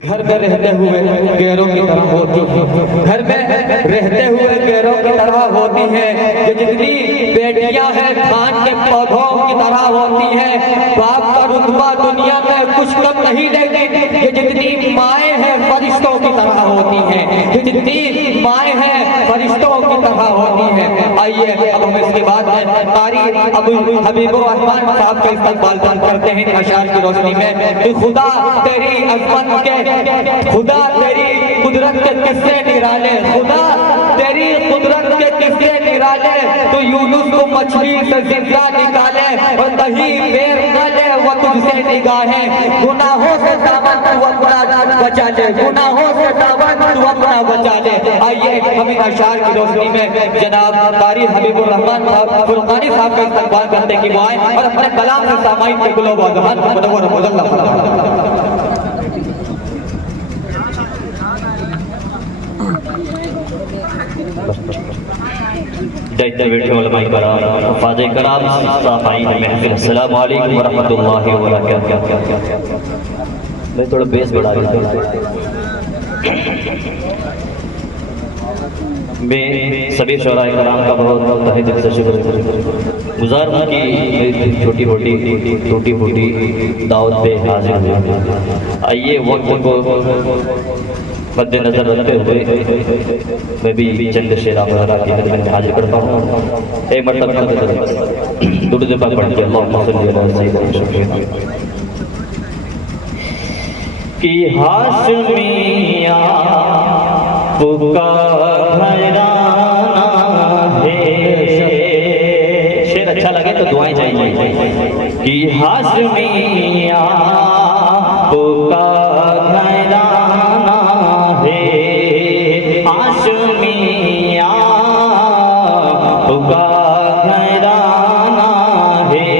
घर में रहते हुए गैरों की तरह होती है, घर में रहते हुए गैरों की तरह होती है। ये जितनी बेटियां हैं धान के पौधों की तरह होती हैं। बाप का रुतबा दुनिया में कुछ कम नहीं, लेकिन ये जितनी माएँ हैं फरिश्तों की तरह होती हैं। ये जितनी माएँ हैं फरिश्तों की तरह होती हैं। आइए अब हम इसके बाद कारी अबू हबीबुर रहमान साहब का इस्तकबाल करते हैं अशार की रोशनी में कि खुदा तेरी अज़मत के, खुदा तेरी कुदरत के किस्से निराले, खुदा तेरी कुदरत के किस्से निराले। तो यूनुस को मछली से जिंदा निकाले और दही बेर न ले वो तुझसे निगाहें। गुनाहों से दामन तू अपना बचा ले, गुनाहों से दामन तू अपना बचा ले। आइए हम इन अशार की रोशनी में जनाब कारी हबीबुर रहमान साहब फुरकानी साहब का इस्तकबाल करते कि वो आए और अपने कलाम से सामाईन के गुलो वाज़हान मुनव्वर मुज़ल्लल फरमाएं। दायित्व बैठे उलमाए कराम, फाज़े कराम, साफ़ाईन महफ़िल, अस्सलामु अलैकुम व रहमतुल्लाहि व बरकातुहू। मैं थोड़ा बेस बढ़ा देता हूँ। मैं सभी शोराए कराम का बहुत तहे दिल से शुक्रगुज़ार हूँ कि मेरी छोटी मोटी टूटी फूटी दावत पे हाजिर हुए। आइए वक्त को मद्देनजर रखते हुए मैं भी चंद शेर वगैरह की खिदमत में हाजिर करता हूँ। एक मरतबा दुरूद पाक पढ़ के अल्लाहुम्मा सल्ली अला सय्यिदिना कि हाशमिया पुकार घराना है। शेर अच्छा लगे तो दुआएं चाहिए कि हाशमिया पुकार घराना है, हाशमिया पुकार घराना है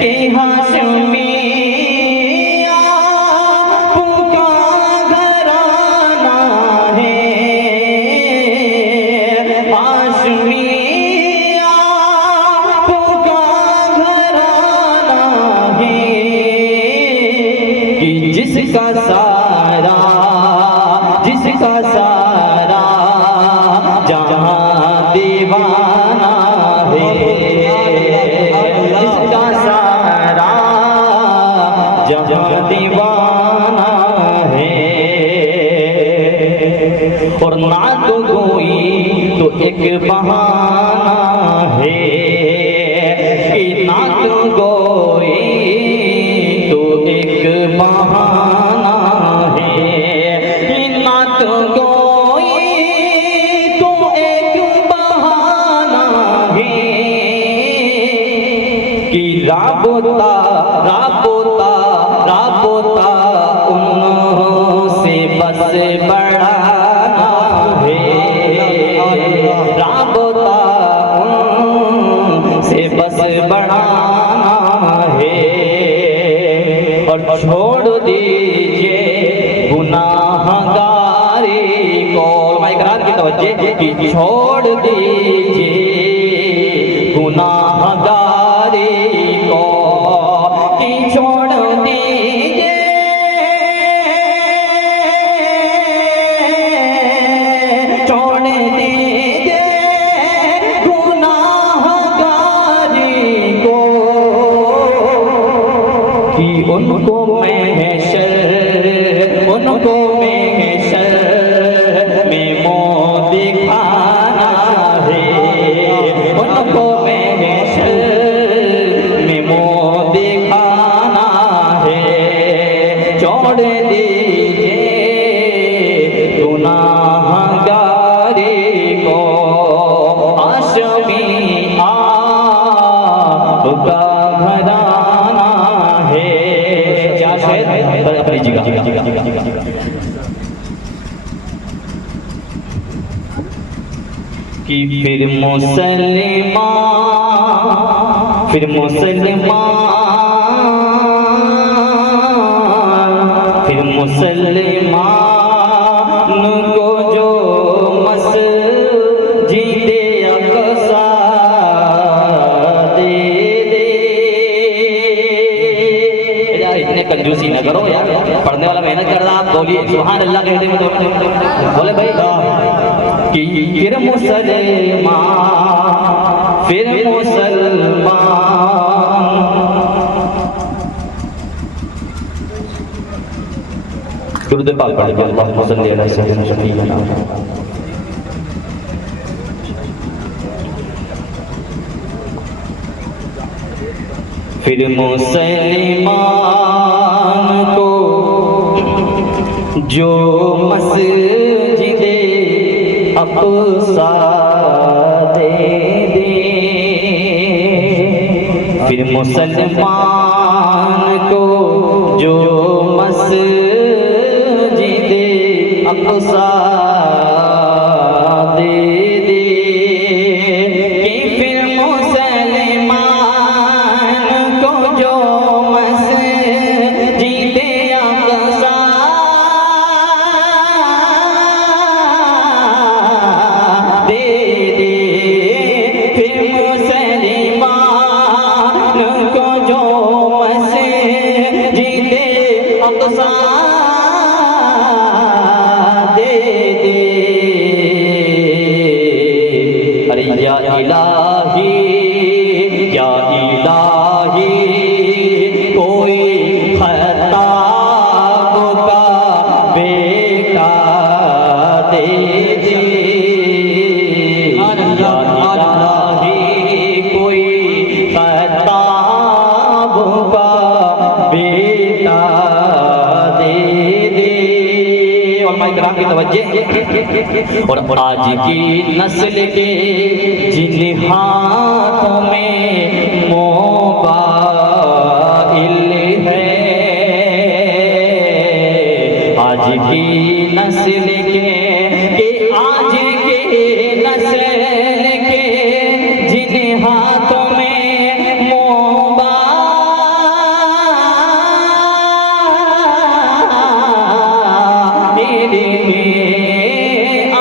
कि हाशमिया जिसका सारा जहां दीवाना है, जिसका सारा जहां दीवाना है। और ना तो कोई तो एक बहाना है कि ना तो कोई तो एक बहाना है कि ना तो कोई तो एक बहाना है कि राबता राबता राबता उनसे बस बढ़ाना है, राबता उनसे बस बढ़ाना है। और छोड़ दीजिए गुनाहगारी को, मैं इकरार की तवज्जो कि छोड़ दीजिए गुनाहगारी को, कि छोड़ दीजिए उनको महशर में मुँह दिखाना है, उनको महशर में मुँह दिखाना है। छोड़ दीजिए गुनाहगारी को, हाशमी आपका घराना है। क्या शेर अपनी जगह कि फिर मुसलमान को जो मस्जिद अक़सा दे दे। यार इतने कंजूसी न करो यार, पढ़ने वाला मेहनत कर रहा, आप बोलिए सुभान अल्लाह कहते हैं तो बोले भाई कि फिर मुसलमान फिर मुसलमान दुरूद पाक पढ़िए अल्लाहुम्मा सल्ली अला सय्यिदना शफीना फिर मुसलमान को जो मस्जिदे अक़सा दे दे फिर मुसलमान को जो मस्जिदे अक़सा दे दे कि फिर मुसलमान को जो मस्जिदे अक़सा दे दे फिर मुसलमान को जो मस्जिदे अक़सा दे दे अरे या इलाही या इलाही कोई खताब का बेटा दे दे या इलाही कोई खताब का बेटा दे दे और मैं इकराम की तवज्जो और आज की नस्ल के जिन हाथों में मोबाइल है आज की नस्ल के आज के नस्ल के जिन हाथों में मोबाइल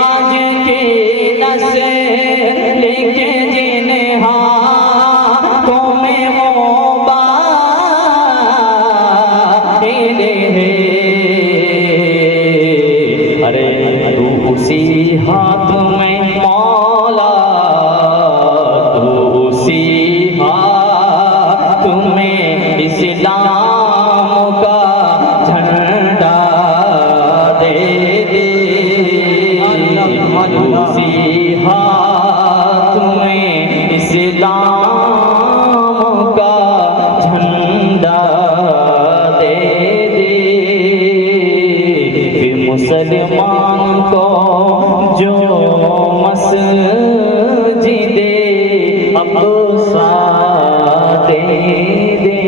आज के नस्ल के जिन हाथों में मोबाइल है अरे तू उसी हाथ में मौला तू उसी हाथ में इस्लाम का झंडा दे दे उसी हाथ में इस्लाम का झंडा दे दे फिर मुसलमान को जो मस्जिदे अक़सा दे दे